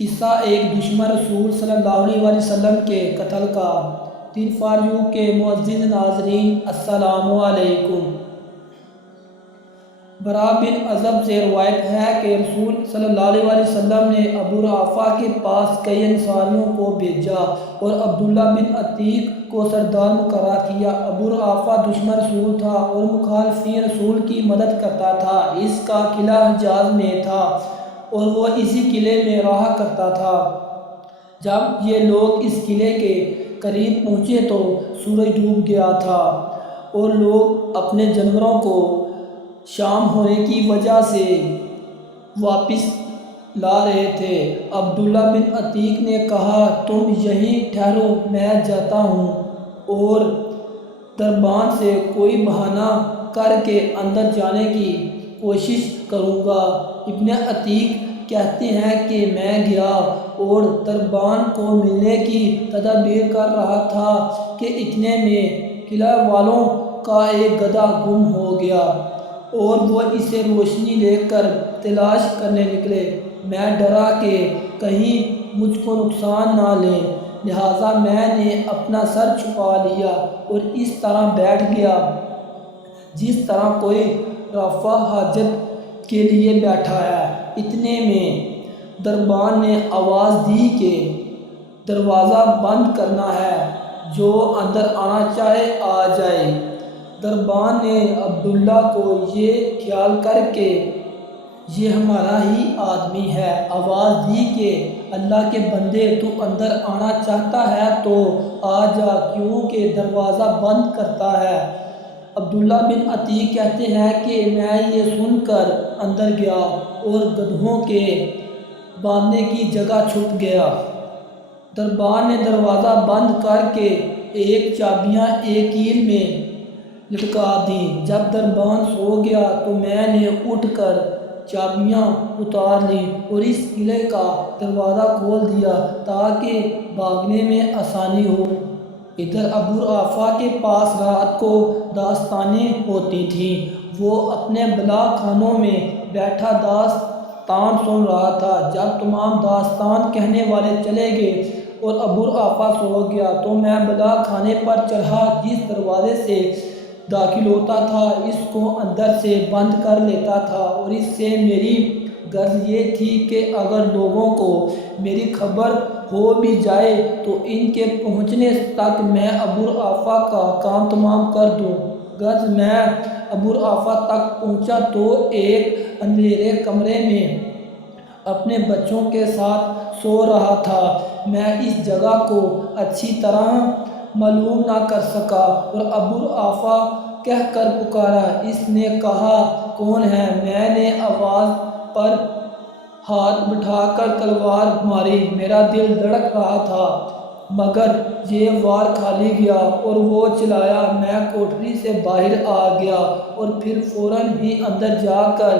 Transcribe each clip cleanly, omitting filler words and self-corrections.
قصہ ایک دشمن رسول صلی اللہ علیہ وسلم کے قتل کا۔ دین فار کے معزز ناظرین السلام علیکم۔ برا بن عازب سے روایت ہے کہ رسول صلی اللہ علیہ وسلم نے ابو رافع کے پاس کئی انصاریوں کو بھیجا اور عبداللہ بن عتیق کو سردار مقرر کیا۔ ابو رافع دشمن رسول تھا اور مخالفین رسول کی مدد کرتا تھا۔ اس کا قلعہ حجاز میں تھا اور وہ اسی قلعے میں رہا کرتا تھا۔ جب یہ لوگ اس قلعے کے قریب پہنچے تو سورج ڈوب گیا تھا اور لوگ اپنے جانوروں کو شام ہونے کی وجہ سے واپس لا رہے تھے۔ عبداللہ بن عتیق نے کہا تم یہیں ٹھہرو، میں جاتا ہوں اور دربان سے کوئی بہانہ کر کے اندر جانے کی کوشش کروں گا۔ ابن عتیق کہتے ہیں کہ میں گیا اور دربان کو ملنے کی تدبیر کر رہا تھا کہ اتنے میں قلعہ والوں کا ایک گدھا گم ہو گیا اور وہ اسے روشنی لے کر تلاش کرنے نکلے۔ میں ڈرا کہ کہیں مجھ کو نقصان نہ لیں، لہٰذا میں نے اپنا سر چھپا لیا اور اس طرح بیٹھ گیا جس طرح کوئی رافع حاجت کے لیے بیٹھا ہے۔ اتنے میں دربان نے آواز دی کہ دروازہ بند کرنا ہے، جو اندر آنا چاہے آ جائے۔ دربان نے عبداللہ کو یہ خیال کر کے یہ ہمارا ہی آدمی ہے آواز دی کہ اللہ کے بندے تو اندر آنا چاہتا ہے تو آ جا، کیوں کہ دروازہ بند کرتا ہے۔ عبداللہ بن عتیق کہتے ہیں کہ میں یہ سن کر اندر گیا اور گدھوں کے باندھنے کی جگہ چھپ گیا۔ دربان نے دروازہ بند کر کے ایک چابیاں ایک کیل میں لٹکا دیں۔ جب دربان سو گیا تو میں نے اٹھ کر چابیاں اتار لیں اور اس قلعے کا دروازہ کھول دیا تاکہ بھاگنے میں آسانی ہو۔ ادھر ابو رافع کے پاس رات کو داستانیں ہوتی تھیں۔ وہ اپنے بلا خانوں میں بیٹھا داستان سن رہا تھا۔ جب تمام داستان کہنے والے چلے گئے اور ابو رافع سو گیا تو میں بلا خانے پر چڑھا، جس دروازے سے داخل ہوتا تھا اس کو اندر سے بند کر لیتا تھا اور اس سے میری غرض یہ تھی کہ اگر لوگوں کو میری خبر ہو بھی جائے تو ان کے پہنچنے تک میں ابو رافع کا کام تمام کر دوں۔ غرض میں ابو رافع تک پہنچا تو ایک اندھیرے کمرے میں اپنے بچوں کے ساتھ سو رہا تھا۔ میں اس جگہ کو اچھی طرح معلوم نہ کر سکا اور ابو رافع کہہ کر پکارا۔ اس نے کہا کون ہے؟ میں نے آواز پر ہاتھ بٹھا کر تلوار ماری۔ میرا دل دھڑک رہا تھا مگر یہ وار کھالی گیا اور وہ چلایا۔ میں کوٹری سے باہر آ گیا اور پھر فوراً ہی اندر جا کر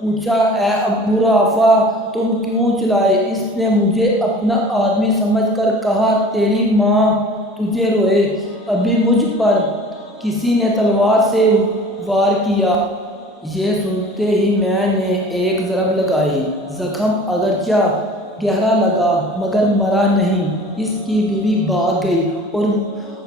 پوچھا اے ابو رافع تم کیوں چلائے؟ اس نے مجھے اپنا آدمی سمجھ کر کہا تیری ماں تجھے روئے، ابھی مجھ پر کسی نے تلوار سے وار کیا۔ یہ سنتے ہی میں نے ایک ضرب لگائی۔ زخم اگرچہ گہرا لگا مگر مرا نہیں۔ اس کی بیوی بھاگ گئی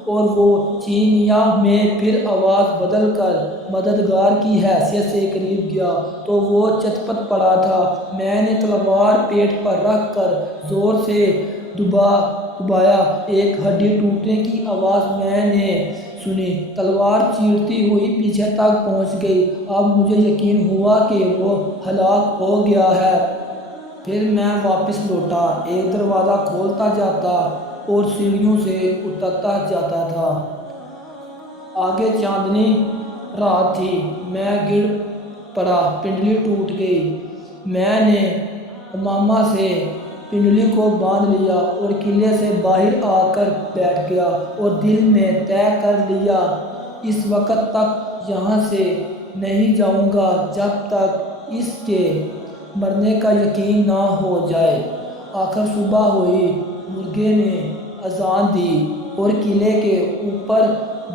اور وہ چینیاں میں پھر آواز بدل کر مددگار کی حیثیت سے قریب گیا تو وہ چت پت پڑا تھا۔ میں نے تلوار پیٹ پر رکھ کر زور سے دبایا، ایک ہڈی ٹوٹنے کی آواز میں نے سنی۔ تلوار چیرتی ہوئی پیچھے تک پہنچ گئی۔ اب مجھے یقین ہوا کہ وہ ہلاک ہو گیا ہے۔ پھر میں واپس لوٹا، ایک دروازہ کھولتا جاتا اور سیڑھیوں سے اترتا جاتا تھا۔ آگے چاندنی رات تھی۔ میں گر پڑا، پنڈلی ٹوٹ گئی۔ میں نے عمامہ سے پنڈلی کو باندھ لیا اور قلعے سے باہر آ کر بیٹھ گیا اور دل میں طے کر لیا اس وقت تک یہاں سے نہیں جاؤں گا جب تک اس کے مرنے کا یقین نہ ہو جائے۔ آخر صبح ہوئی، مرغے نے اذان دی اور قلعے کے اوپر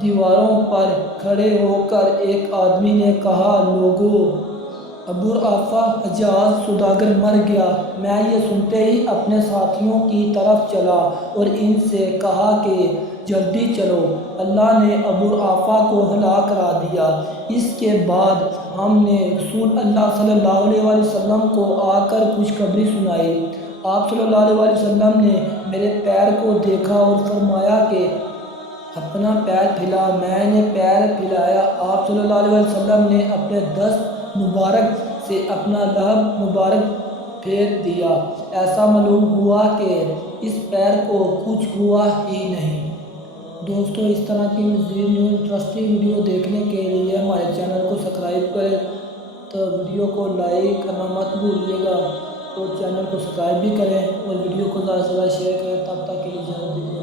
دیواروں پر کھڑے ہو کر ایک آدمی نے کہا لوگو ابو رافع حجاز سوداگر مر گیا۔ میں یہ سنتے ہی اپنے ساتھیوں کی طرف چلا اور ان سے کہا کہ جلدی چلو، اللہ نے ابو رافع کو ہلاک کرا دیا۔ اس کے بعد ہم نے رسول اللہ صلی اللہ علیہ وآلہ وسلم کو آ کر خوشخبری سنائی۔ آپ صلی اللہ علیہ وآلہ وسلم نے میرے پیر کو دیکھا اور فرمایا کہ اپنا پیر پھیلا۔ میں نے پیر پھیلایا۔ آپ صلی اللہ علیہ وسلم نے اپنے دست مبارک سے اپنا لحم مبارک پھیر دیا۔ ایسا معلوم ہوا کہ اس پیر کو کچھ ہوا ہی نہیں۔ دوستو، اس طرح کی مزید انٹرسٹنگ ویڈیو دیکھنے کے لیے ہمارے چینل کو سبسکرائب کریں، تو ویڈیو کو لائک کرنا مت بھولیے گا، اور چینل کو سبسکرائب بھی کریں اور ویڈیو کو زیادہ سے زیادہ شیئر کریں۔ تب تک کے لیے اجازت دیجیے۔